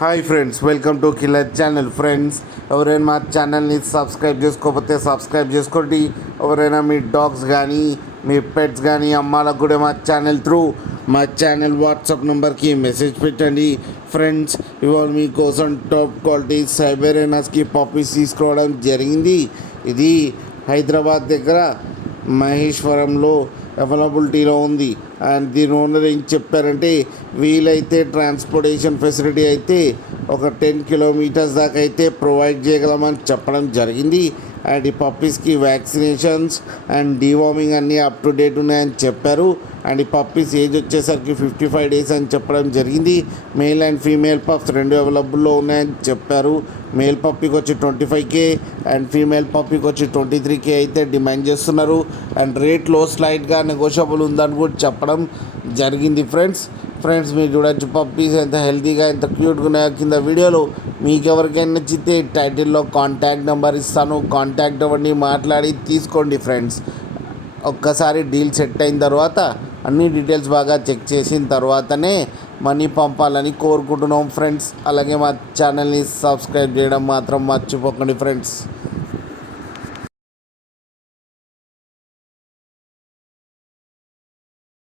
Hi friends, welcome to killer channel. Friends, ఎవరైనా మా ఛానల్ని సబ్స్క్రైబ్ చేసుకోకపోతే సబ్స్క్రైబ్ చేసుకోండి. ఎవరైనా మీ డాగ్స్ కానీ మీ పెట్స్ కానీ అమ్మాలకు కూడా మా ఛానల్ వాట్సాప్ నెంబర్కి మెసేజ్ పెట్టండి. ఫ్రెండ్స్, ఇవాళ మీకోసం టాప్ క్వాలిటీ సైబెరియన్స్కి పప్పీస్ తీసుకురావడం జరిగింది. ఇది హైదరాబాద్ దగ్గర మహేశ్వరంలో అవైలబిలిటీలో ఉంది. అండ్ దీని ఓనర్ ఏం చెప్పారంటే, వీలైతే ట్రాన్స్పోర్టేషన్ ఫెసిలిటీ అయితే ఒక 10 కిలోమీటర్స్ దాకా అయితే ప్రొవైడ్ చేయగలమని చెప్పడం జరిగింది. అండ్ ఈ పప్పీస్కి వ్యాక్సినేషన్స్ అండ్ డీవార్మింగ్ అన్నీ అప్ టు డేట్ ఉన్నాయని చెప్పారు. అండ్ ఈ పప్పీస్ ఏజ్ వచ్చేసరికి 55 డేస్ అని చెప్పడం జరిగింది. మేల్ అండ్ ఫీమేల్ పప్స్ రెండు అవైలబుల్లో ఉన్నాయని చెప్పారు. మేల్ పప్పీకి వచ్చి 25K అండ్ ఫీమేల్ పప్పీకి వచ్చి 23K అయితే డిమాండ్ చేస్తున్నారు. అండ్ రేట్లో స్లైట్గా నెగోషియబుల్ ఉందని కూడా చెప్పడం జరిగింది. ఫ్రెండ్స్ మీరు చూడొచ్చు పప్పీస్ ఎంత హెల్తీగా ఎంత క్యూట్గా ఉన్నాయో. కింద వీడియోలో మీకు ఎవరికైనా నచ్చితే టైటిల్లో కాంటాక్ట్ నెంబర్ ఇస్తాను, కాంటాక్ట్ అవ్వండి, మాట్లాడి తీసుకోండి. ఫ్రెండ్స్, ఒక్కసారి డీల్ సెట్ అయిన తర్వాత అన్ని డీటెయిల్స్ బాగా చెక్ చేసిన తర్వాతనే మనీ పంపాలని కోరుకుంటున్నాం. ఫ్రెండ్స్, అలాగే మా ఛానల్ని సబ్స్క్రైబ్ చేయడం మాత్రం మర్చిపోకండి. ఫ్రెండ్స్.